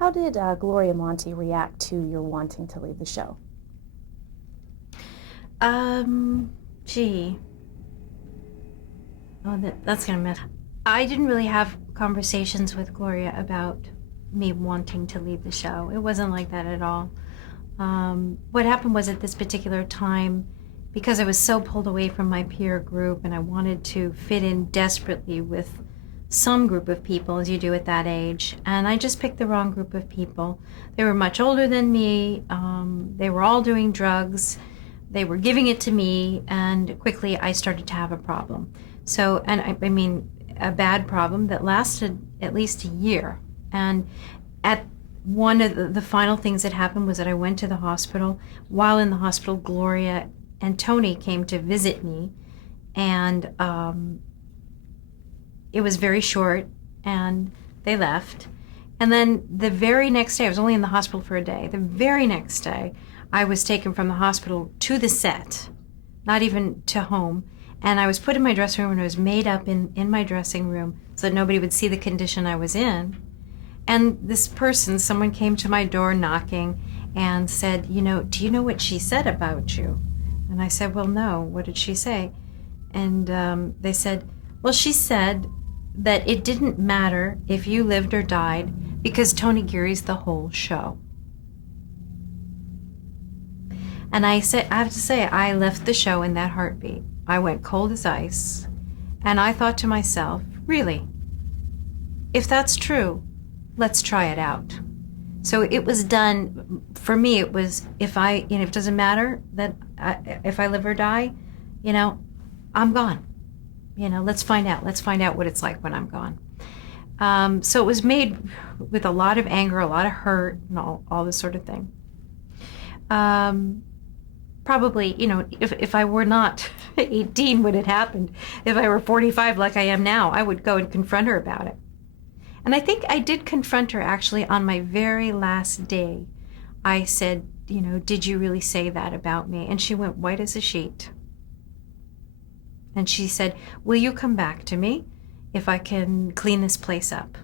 How did Gloria Monty react to your wanting to leave the show? Um, Gee, that's gonna mess. I didn't really have conversations with Gloria about me wanting to leave the show. It wasn't like that at all. What happened was at this particular time, because I was so pulled away from my peer group and I wanted to fit in desperately with some group of people, as you do at that age, and I just picked the wrong group of people. They were much older than me. They were all doing drugs. They were giving it to me, and quickly I started to have a problem. So, and I mean, a bad problem that lasted at least a year. And at one of the final things that happened was that I went to the hospital. While in the hospital, Gloria and Tony came to visit me, and it was very short, and they left. And then the very next day, I was only in the hospital for a day. The very next day, I was taken from the hospital to the set, not even to home. And I was put in my dressing room, and I was made up in my dressing room so that nobody would see the condition I was in. And this person, someone came to my door knocking and said, do you know what she said about you? And I said, well, no, what did she say? And they said, well, she said that it didn't matter if you lived or died because Tony Geary's the whole show. And I have to say, I left the show in that heartbeat. I went cold as ice, and I thought to myself, really, if that's true, let's try it out. So it was done, for me, it was, if it doesn't matter that if I live or die, I'm gone. Let's find out. Let's find out what it's like when I'm gone. So it was made with a lot of anger, a lot of hurt, and all this sort of thing. Probably, if I were not 18 when it happened, if I were 45 like I am now, I would go and confront her about it. And I think I did confront her actually on my very last day. I said, did you really say that about me? And she went white as a sheet. And she said, will you come back to me if I can clean this place up?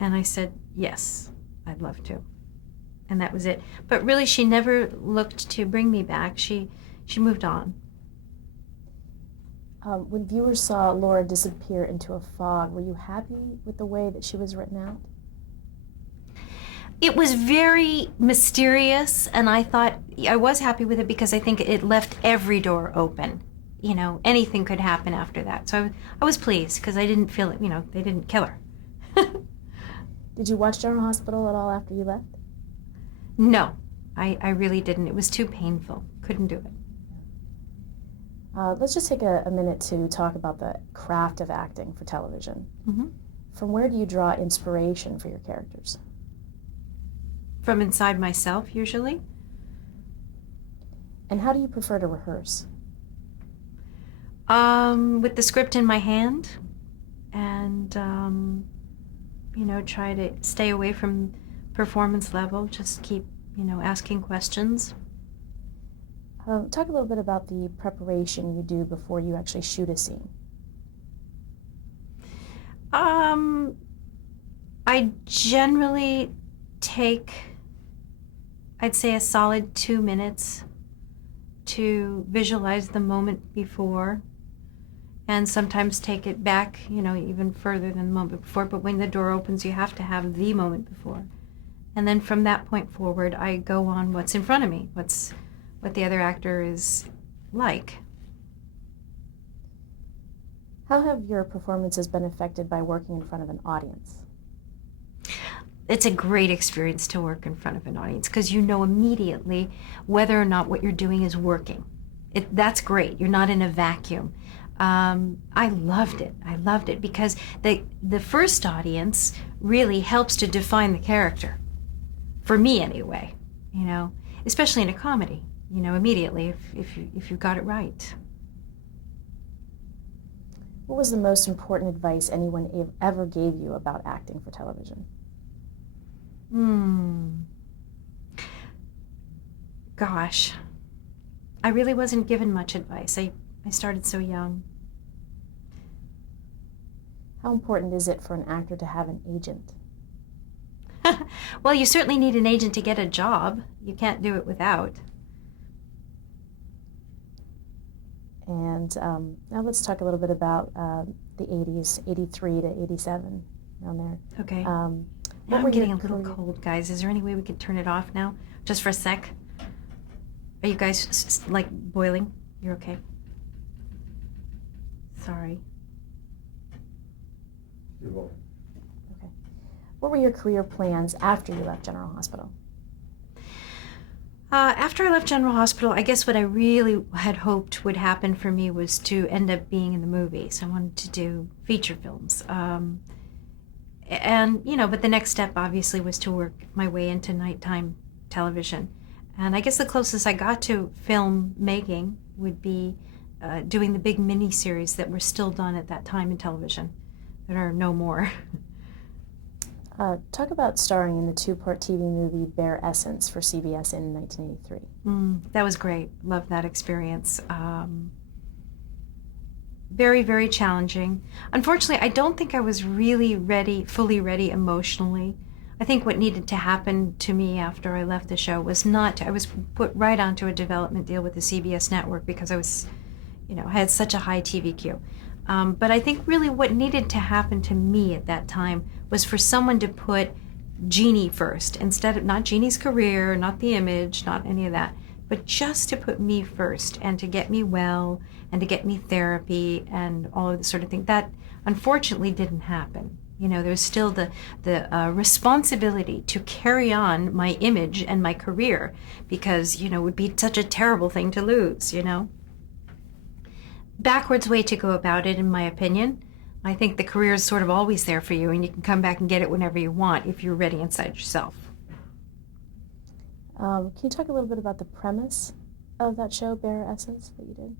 And I said, yes, I'd love to. And that was it. But really, she never looked to bring me back. She moved on. When viewers saw Laura disappear into a fog, were you happy with the way that she was written out? It was very mysterious, and I thought I was happy with it because I think it left every door open. Anything could happen after that. So I was pleased because I didn't feel it, they didn't kill her. Did you watch General Hospital at all after you left? No, I really didn't. It was too painful. Couldn't do it. Let's just take a minute to talk about the craft of acting for television. Mm-hmm. From where do you draw inspiration for your characters? From inside myself, usually. And how do you prefer to rehearse? With the script in my hand, and try to stay away from performance level. Just keep, asking questions. Talk a little bit about the preparation you do before you actually shoot a scene. I generally take, I'd say, a solid 2 minutes to visualize the moment before, and sometimes take it back, even further than the moment before. But when the door opens, you have to have the moment before. And then from that point forward, I go on what's in front of me, what the other actor is like. How have your performances been affected by working in front of an audience? It's a great experience to work in front of an audience because you know immediately whether or not what you're doing is working. That's great. You're not in a vacuum. I loved it. I loved it because the first audience really helps to define the character. For me, anyway. Especially in a comedy. Immediately if you got it right. What was the most important advice anyone ever gave you about acting for television? Gosh, I really wasn't given much advice. I started so young. How important is it for an actor to have an agent? Well, you certainly need an agent to get a job. You can't do it without. And now let's talk a little bit about the 80s, 83 to 87, around there. Okay. What Now were I'm getting a your little career- cold, guys. Is there any way we could turn it off now? Just for a sec? Are you guys, like, boiling? You're okay? Sorry. Okay. What were your career plans after you left General Hospital? After I left General Hospital, I guess what I really had hoped would happen for me was to end up being in the movies. I wanted to do feature films. And, you know, but the next step obviously was to work my way into nighttime television. And I guess the closest I got to film making would be doing the big mini-series that were still done at that time in television, that are no more. Talk about starring in the two-part TV movie Bare Essence for CBS in 1983. That was great. Loved that experience. Very, very challenging. Unfortunately, I don't think I was really ready, fully ready emotionally. I think what needed to happen to me after I left the show was I was put right onto a development deal with the CBS network because I was, I had such a high TVQ. But I think really what needed to happen to me at that time was for someone to put Genie first, instead of, not Genie's career, not the image, not any of that, but just to put me first and to get me well and to get me therapy and all of this sort of thing. That unfortunately didn't happen. There's still the responsibility to carry on my image and my career because, it would be such a terrible thing to lose, Backwards way to go about it, in my opinion. I think the career is sort of always there for you, and you can come back and get it whenever you want if you're ready inside yourself. Can you talk a little bit about the premise of that show, Bare Essence, that you did?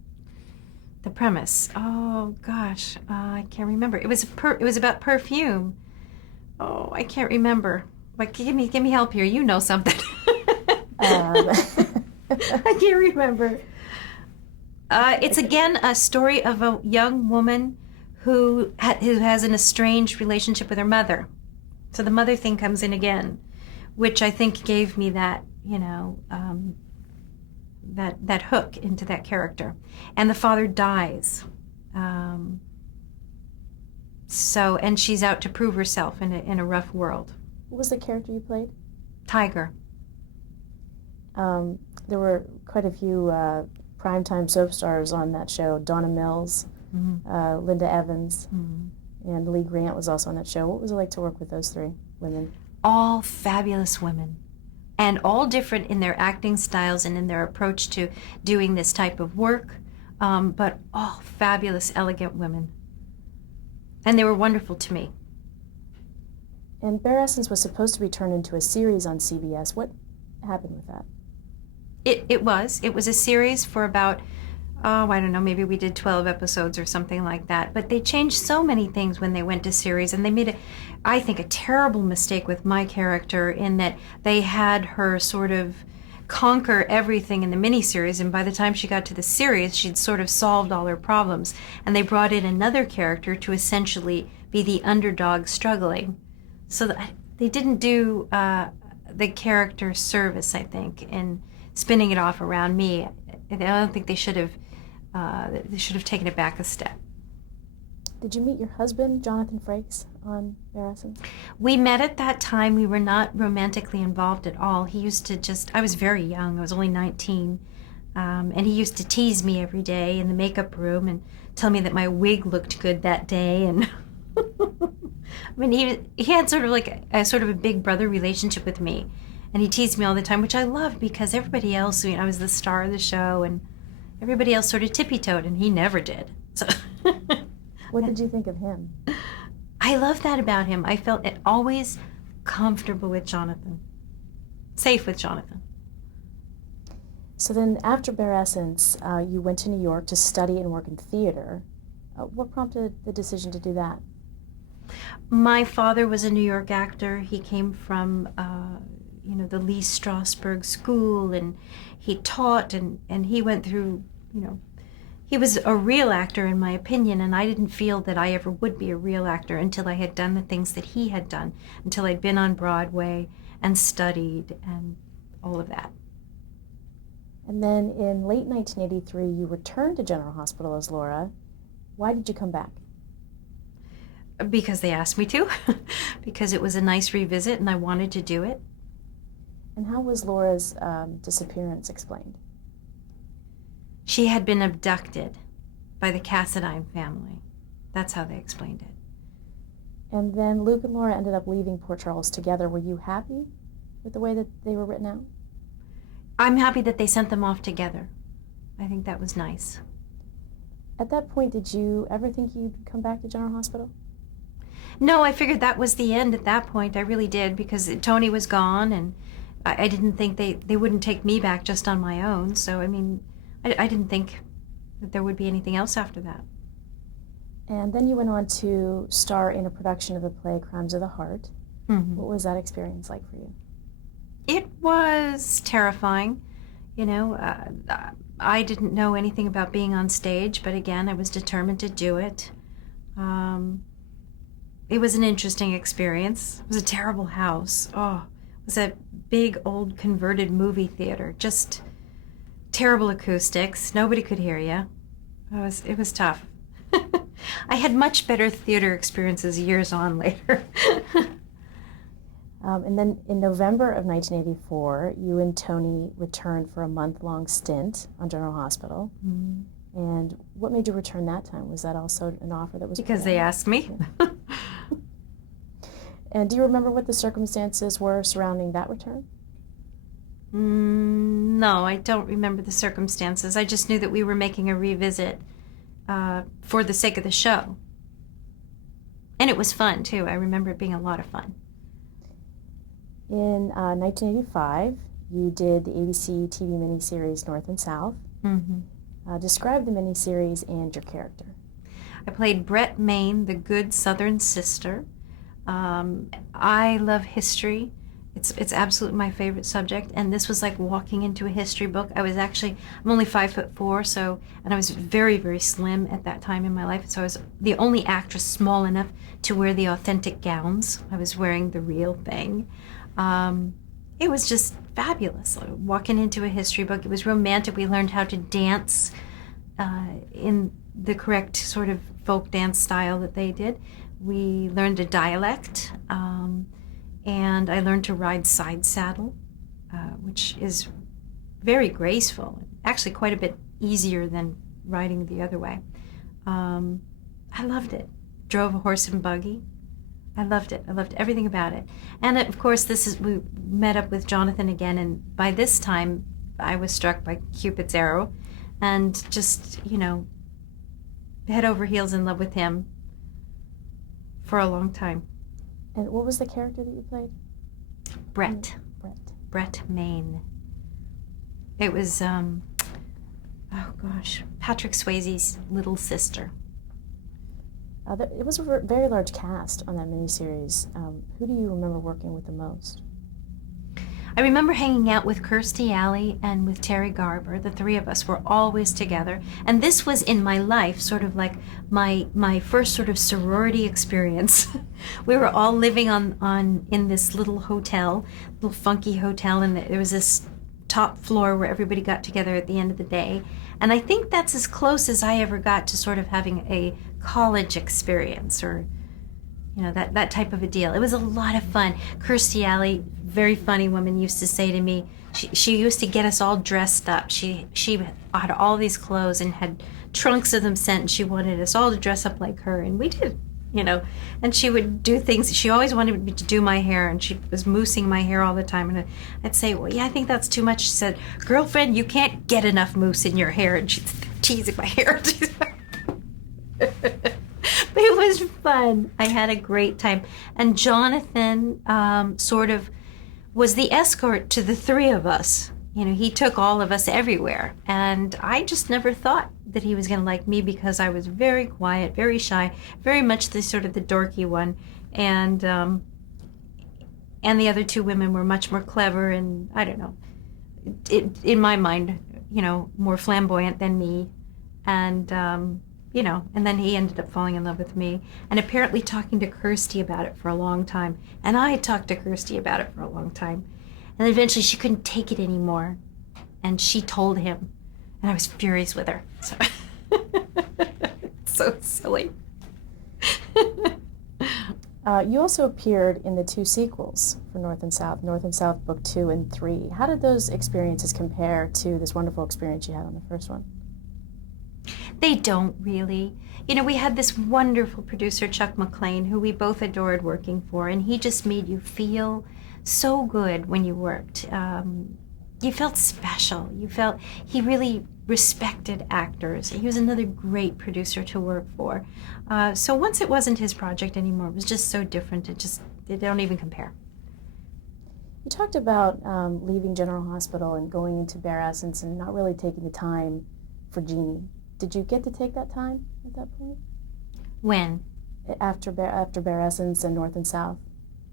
The premise? Oh gosh, I can't remember. It was about perfume. Oh, I can't remember. Like, give me help here. You know something. I can't remember. It's again a story of a young woman who has an estranged relationship with her mother. So the mother thing comes in again, which I think gave me that, that hook into that character. And the father dies. And she's out to prove herself in a rough world. What was the character you played? Tiger. There were quite a few primetime soap stars on that show. Donna Mills, Linda Evans, and Lee Grant was also on that show. What was it like to work with those three women? All fabulous women, and all different in their acting styles and in their approach to doing this type of work, but all fabulous, elegant women. And they were wonderful to me. And Bare Essence was supposed to be turned into a series on CBS. What happened with that? It was a series for about, I don't know, maybe we did 12 episodes or something like that. But they changed so many things when they went to series, and they made, I think, a terrible mistake with my character in that they had her sort of conquer everything in the miniseries, and by the time she got to the series, she'd sort of solved all her problems. And they brought in another character to essentially be the underdog struggling. So they didn't do the character service, I think, in spinning it off around me. I don't think they should have taken it back a step. Did you meet your husband, Jonathan Frakes, on Bare Essence? We met at that time. We were not romantically involved at all. He used to I was very young. I was only 19. And he used to tease me every day in the makeup room and tell me that my wig looked good that day. And I mean, he had sort of like a big brother relationship with me. And he teased me all the time, which I loved because everybody else, I was the star of the show, and everybody else sort of tippy-toed, and he never did. So, what did you think of him? I love that about him. I felt always comfortable with Jonathan, safe with Jonathan. So then after Bare Essence, you went to New York to study and work in theater. What prompted the decision to do that? My father was a New York actor. He came from the Lee Strasberg School, and he taught, and he went through, he was a real actor in my opinion, and I didn't feel that I ever would be a real actor until I had done the things that he had done, until I'd been on Broadway and studied and all of that. And then in late 1983, you returned to General Hospital as Laura. Why did you come back? Because they asked me to, because it was a nice revisit and I wanted to do it. And how was Laura's disappearance explained? She had been abducted by the Cassadine family. That's how they explained it. And then Luke and Laura ended up leaving Port Charles together. Were you happy with the way that they were written out? I'm happy that they sent them off together. I think that was nice. At that point, did you ever think you'd come back to General Hospital? No, I figured that was the end at that point. I really did, because Tony was gone, and I didn't think they wouldn't take me back just on my own. So, I mean, I didn't think that there would be anything else after that. And then you went on to star in a production of the play Crimes of the Heart. Mm-hmm. What was that experience like for you? It was terrifying. You know, I didn't know anything about being on stage, but again, I was determined to do it. It was an interesting experience. It was a terrible house. Oh, it was a big old converted movie theater. Just terrible acoustics. Nobody could hear you. It was tough. I had much better theater experiences years on later. And then in November of 1984, you and Tony returned for a month-long stint on General Hospital. Mm-hmm. And what made you return that time? Was that also an offer that was because they asked me. Yeah. And do you remember what the circumstances were surrounding that return? No, I don't remember the circumstances. I just knew that we were making a revisit for the sake of the show. And it was fun, too. I remember it being a lot of fun. In 1985, you did the ABC TV miniseries North and South. Mm-hmm. Describe the miniseries and your character. I played Brett Maine, the good Southern sister. I love history. It's absolutely my favorite subject, and this was like walking into a history book. I'm only 5'4", and I was very, very slim at that time in my life, so I was the only actress small enough to wear the authentic gowns. I was wearing the real thing. It was just fabulous, walking into a history book. It was romantic. We learned how to dance in the correct sort of folk dance style that they did. We learned a dialect, and I learned to ride side saddle, which is very graceful, actually quite a bit easier than riding the other way. I loved it. Drove a horse and buggy. I loved it. I loved everything about it. And of course, we met up with Jonathan again, and by this time, I was struck by Cupid's arrow, and just, head over heels in love with him for a long time. And what was the character that you played? Brett. Brett Maine. It was, Patrick Swayze's little sister. It was a very large cast on that miniseries. Who do you remember working with the most? I remember hanging out with Kirstie Alley and with Terry Garber. The three of us were always together. And this was in my life, sort of like my first sort of sorority experience. We were all living in this little funky hotel, and there was this top floor where everybody got together at the end of the day. And I think that's as close as I ever got to sort of having a college experience, or that type of a deal. It was a lot of fun. Kirstie Alley, very funny woman, used to say to me, she used to get us all dressed up. She had all these clothes and had trunks of them sent, and she wanted us all to dress up like her, and we did, and she would do things. She always wanted me to do my hair, and she was moussing my hair all the time, and I'd say, well, yeah, I think that's too much. She said, girlfriend, you can't get enough mousse in your hair, and she's teasing my hair. It was fun. I had a great time. And Jonathan sort of was the escort to the three of us. He took all of us everywhere. And I just never thought that he was going to like me, because I was very quiet, very shy, very much the sort of the dorky one. And the other two women were much more clever and, I don't know, in my mind, more flamboyant than me. And, and then he ended up falling in love with me and apparently talking to Kirsty about it for a long time. And I talked to Kirsty about it for a long time. And eventually she couldn't take it anymore. And she told him. And I was furious with her. So, so silly. You also appeared in the 2 sequels for North and South Book 2 and 3. How did those experiences compare to this wonderful experience you had on the first one? They don't really. We had this wonderful producer, Chuck McLean, who we both adored working for, and he just made you feel so good when you worked. You felt special. He really respected actors. He was another great producer to work for. So once it wasn't his project anymore, it was just so different. They don't even compare. You talked about leaving General Hospital and going into Bare Essence and not really taking the time for Genie. Did you get to take that time at that point? When? After Bare Essence and North and South.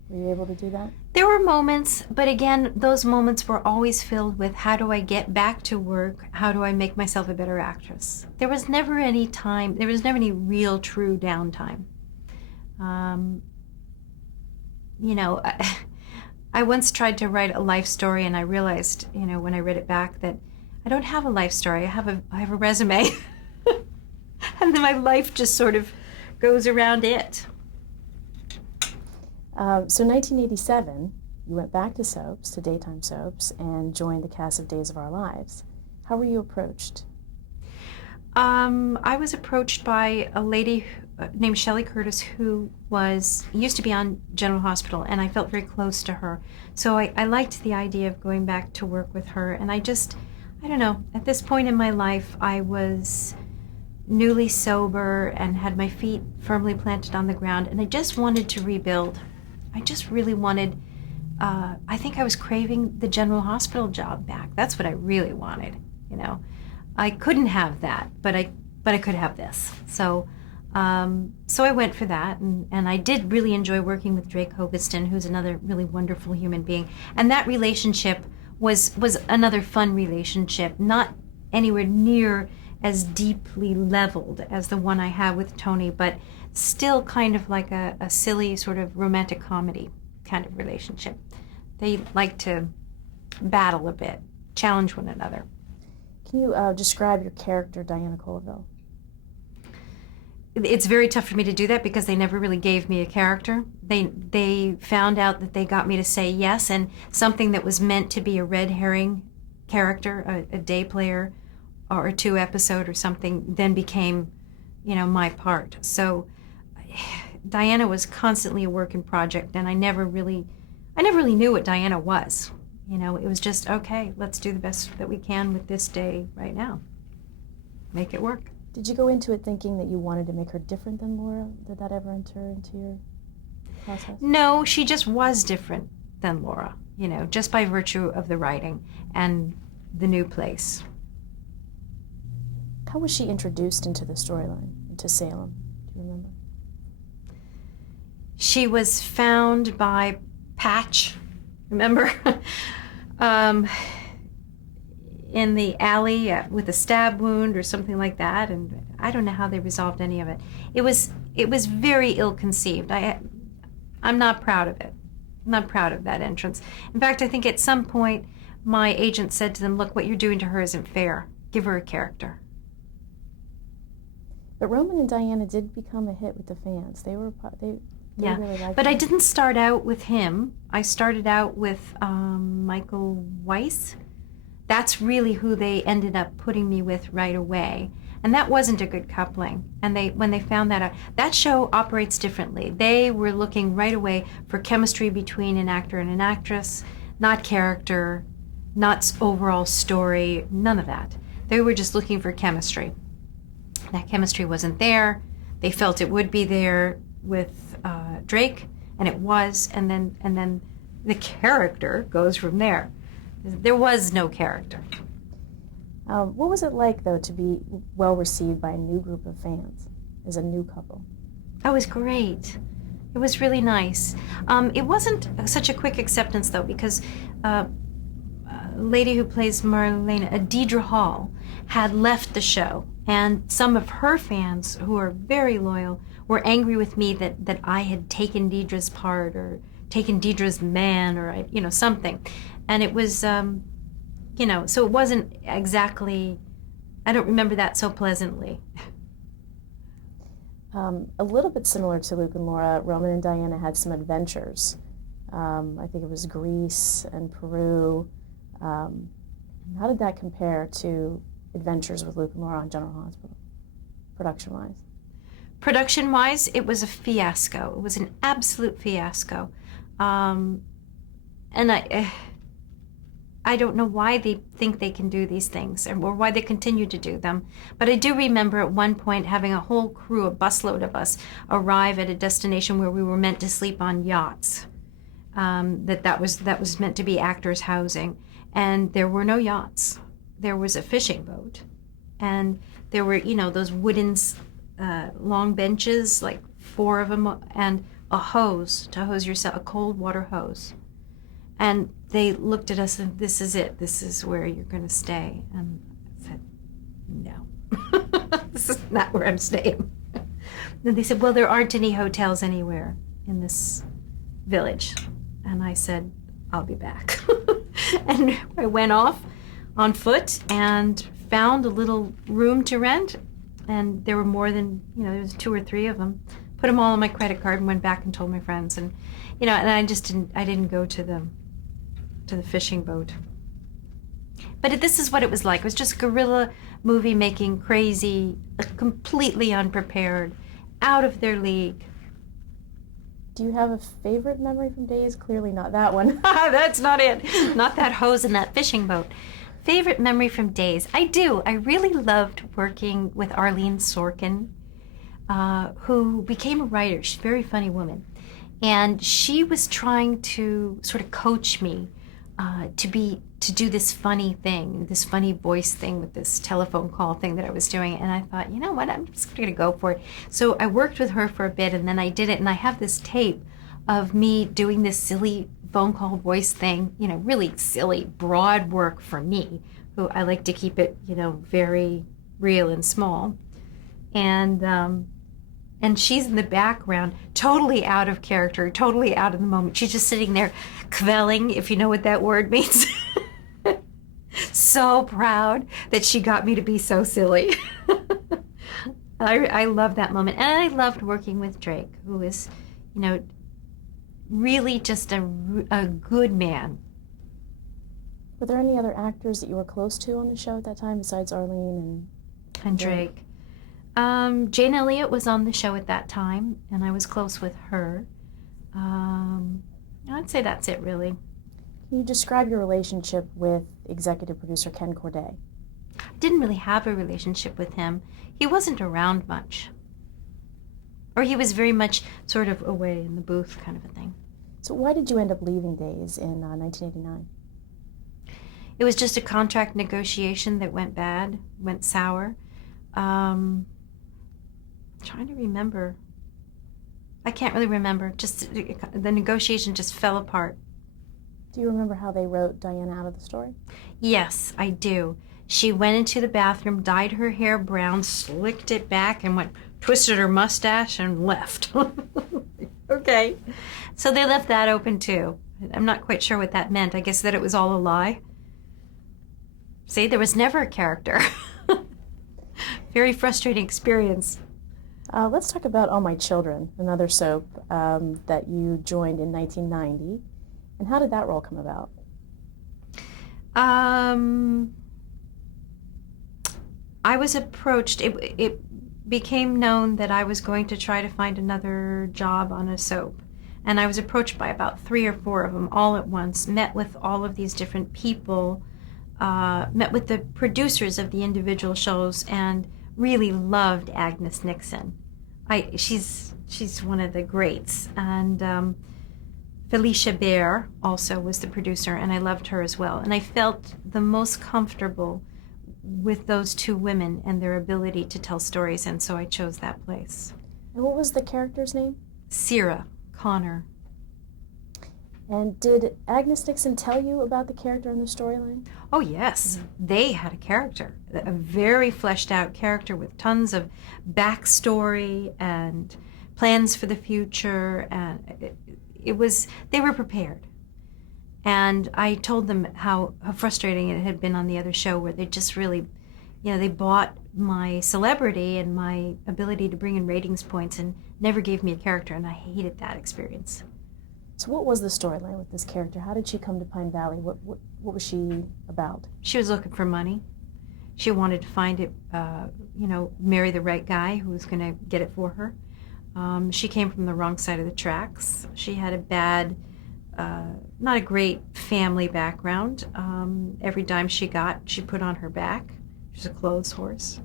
Were you able to do that? There were moments, but again, those moments were always filled with how do I get back to work? How do I make myself a better actress? There was never any real true downtime. I once tried to write a life story, and I realized, when I read it back, that I don't have a life story. I have a resume. And then my life just sort of goes around it. So 1987, you went back to soaps, to daytime soaps, and joined the cast of Days of Our Lives. How were you approached? I was approached by a lady named Shelley Curtis who used to be on General Hospital, and I felt very close to her. So I liked the idea of going back to work with her, and I don't know, at this point in my life, I was newly sober and had my feet firmly planted on the ground, and I just wanted to rebuild. I just really wanted, I think I was craving the General Hospital job back. That's what I really wanted, I couldn't have that, but I could have this. So I went for that, and I did really enjoy working with Drake Hogeston, who's another really wonderful human being. And that relationship was another fun relationship, not anywhere near as deeply leveled as the one I had with Tony, but still kind of like a silly sort of romantic comedy kind of relationship. They like to battle a bit, challenge one another. Can you describe your character, Diana Colville? It's very tough for me to do that because they never really gave me a character. They found out that they got me to say yes, and something that was meant to be a red herring character, a day player, or a 2 episode or something, then became, my part. So Diana was constantly a work in project, and I never really knew what Diana was. It was just, okay, let's do the best that we can with this day right now. Make it work. Did you go into it thinking that you wanted to make her different than Laura? Did that ever enter into your process? No, she just was different than Laura, just by virtue of the writing and the new place. How was she introduced into the storyline, into Salem? Do you remember? She was found by Patch, remember? In the alley with a stab wound or something like that, and I don't know how they resolved any of it. It was very ill-conceived. I'm not proud of it. I'm not proud of that entrance. In fact, I think at some point my agent said to them, look, what you're doing to her isn't fair. Give her a character. But Roman and Diana did become a hit with the fans. They yeah, really liked but them. I didn't start out with him. I started out with Michael Weiss. That's really who they ended up putting me with right away. And that wasn't a good coupling. And when they found that out, that show operates differently. They were looking right away for chemistry between an actor and an actress, not character, not overall story, none of that. They were just looking for chemistry. That chemistry wasn't there. They felt it would be there with Drake, and it was, and then the character goes from there. There was no character. What was it like, though, to be well received by a new group of fans as a new couple? That was great. It was really nice. It wasn't such a quick acceptance, though, because a lady who plays Marlena, Deidre Hall, had left the show And some of her fans, who are very loyal, were angry with me that I had taken Deidre's part or taken Deidre's man or, something. And it was, so it wasn't exactly, I don't remember that so pleasantly. A little bit similar to Luke and Laura, Roman and Diana had some adventures. I think it was Greece and Peru. How did that compare to Adventures with Luke and Laura on General Hospital, production-wise? Production-wise, it was a fiasco. It was an absolute fiasco. And I don't know why they think they can do these things or why they continue to do them. But I do remember at one point having a whole crew, a busload of us, arrive at a destination where we were meant to sleep on yachts. That was meant to be actors' housing. And there were no yachts. There was a fishing boat. And there were, those wooden long benches, like 4 of them, and a hose to hose yourself, a cold water hose. And they looked at us and, this is it. This is where you're going to stay. And I said, no, this is not where I'm staying. Then they said, well, there aren't any hotels anywhere in this village. And I said, I'll be back. And I went off on foot and found a little room to rent. And there were more than, there was 2 or 3 of them. Put them all on my credit card and went back and told my friends. And, and I didn't go to the fishing boat. But this is what it was like. It was just guerrilla movie making, crazy, completely unprepared, out of their league. Do you have a favorite memory from Days? Clearly not that one. That's not it. Not that hose and that fishing boat. Favorite memory from Days? I do. I really loved working with Arlene Sorkin, who became a writer. She's a very funny woman. And she was trying to sort of coach me to do this funny thing, this funny voice thing with this telephone call thing that I was doing. And I thought, you know what, I'm just going to go for it. So I worked with her for a bit, and then I did it. And I have this tape of me doing this silly phone call voice thing, really silly, broad work for me, who I like to keep it, very real and small. And she's in the background, totally out of character, totally out of the moment. She's just sitting there quelling, if you know what that word means. So proud that she got me to be so silly. I love that moment. And I loved working with Drake, who is, really just a good man. Were there any other actors that you were close to on the show at that time besides Arlene and Drake? Jane Elliott was on the show at that time, and I was close with her. I'd say that's it, really. Can you describe your relationship with executive producer Ken Corday? I didn't really have a relationship with him. He wasn't around much. Or he was very much sort of away in the booth kind of a thing. So why did you end up leaving Days in 1989? It was just a contract negotiation that went bad, went sour. Trying to remember. I can't really remember. Just the negotiation just fell apart. Do you remember how they wrote Diana out of the story? Yes, I do. She went into the bathroom, dyed her hair brown, slicked it back, and twisted her mustache and left. Okay. So they left that open too. I'm not quite sure what that meant. I guess that it was all a lie. See, there was never a character. Very frustrating experience. Let's talk about All My Children, another soap that you joined in 1990. And how did that role come about? I was approached. It became known that I was going to try to find another job on a soap. And I was approached by about 3 or 4 of them all at once, met with all of these different people, met with the producers of the individual shows, and really loved Agnes Nixon. She's one of the greats. And Felicia Bear also was the producer, and I loved her as well. And I felt the most comfortable with those 2 women and their ability to tell stories, and so I chose that place. And what was the character's name? Sierra Connor. And did Agnes Dixon tell you about the character and the storyline? Oh, yes. They had a character, a very fleshed out character with tons of backstory and plans for the future. And they were prepared. And I told them how frustrating it had been on the other show where they just really, they bought my celebrity and my ability to bring in ratings points and never gave me a character. And I hated that experience. So what was the storyline with this character? How did she come to Pine Valley? What was she about? She was looking for money. She wanted to find it, marry the right guy who was going to get it for her. She came from the wrong side of the tracks. She had a bad, not a great family background. Every dime she got, she put on her back. She was a clothes horse.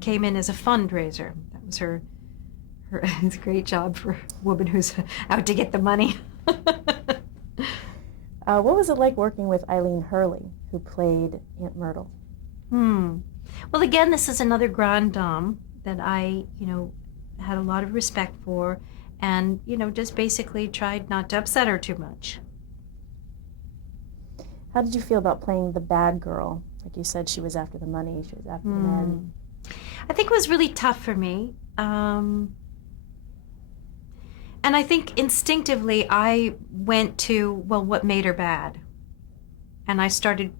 Came in as a fundraiser. That was her it's a great job for a woman who's out to get the money. What was it like working with Eileen Hurley, who played Aunt Myrtle? Well, again, this is another grande dame that I, had a lot of respect for and, just basically tried not to upset her too much. How did you feel about playing the bad girl? Like you said, she was after the money, she was after the men. I think it was really tough for me. And I think instinctively I went to, well, what made her bad? And I started,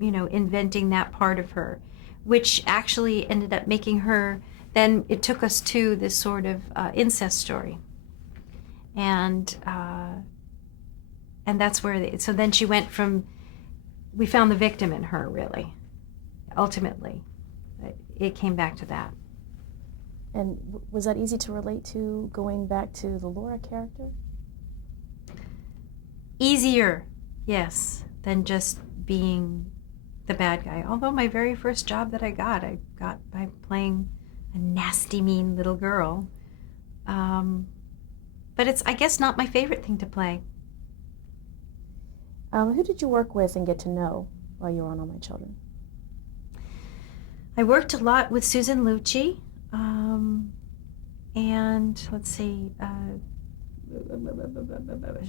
inventing that part of her, which actually ended up making her, then it took us to this sort of incest story. And that's where, so then she went from, we found the victim in her, really, ultimately. It came back to that. And was that easy to relate to, going back to the Laura character? Easier, yes, than just being the bad guy. Although my very first job that I got by playing a nasty, mean little girl. But it's, I guess, not my favorite thing to play. Who did you work with and get to know while you were on All My Children? I worked a lot with Susan Lucci. And let's see,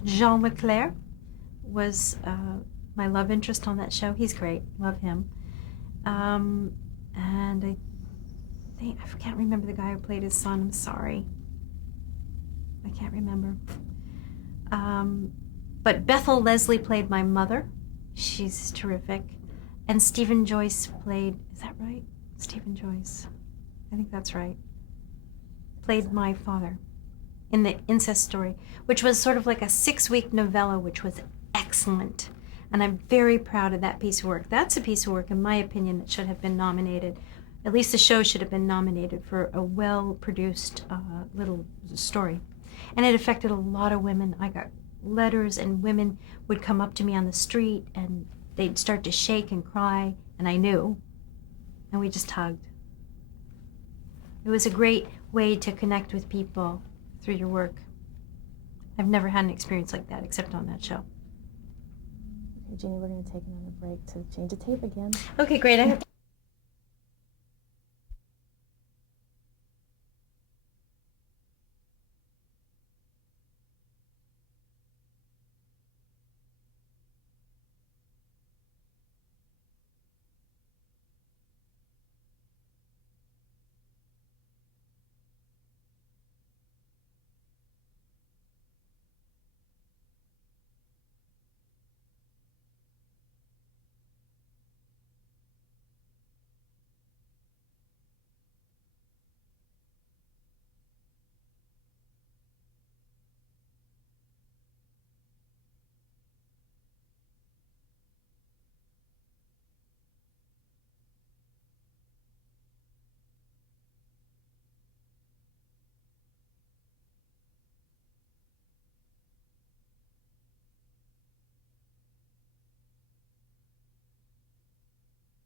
Jean Leclerc was my love interest on that show. He's great, love him. And I can't remember the guy who played his son. I'm sorry, I can't remember. But Bethel Leslie played my mother. She's terrific. And Stephen Joyce played, is that right? Stephen Joyce. I think that's right. Played my father in the incest story, which was sort of like a 6-week novella, which was excellent. And I'm very proud of that piece of work. That's a piece of work, in my opinion, that should have been nominated. At least the show should have been nominated for a well-produced little story. And it affected a lot of women. I got letters, and women would come up to me on the street, and they'd start to shake and cry, and I knew. And we just hugged. It was a great way to connect with people through your work. I've never had an experience like that except on that show. Okay, Jeannie, we're going to take another break to change the tape again. Okay, great. I have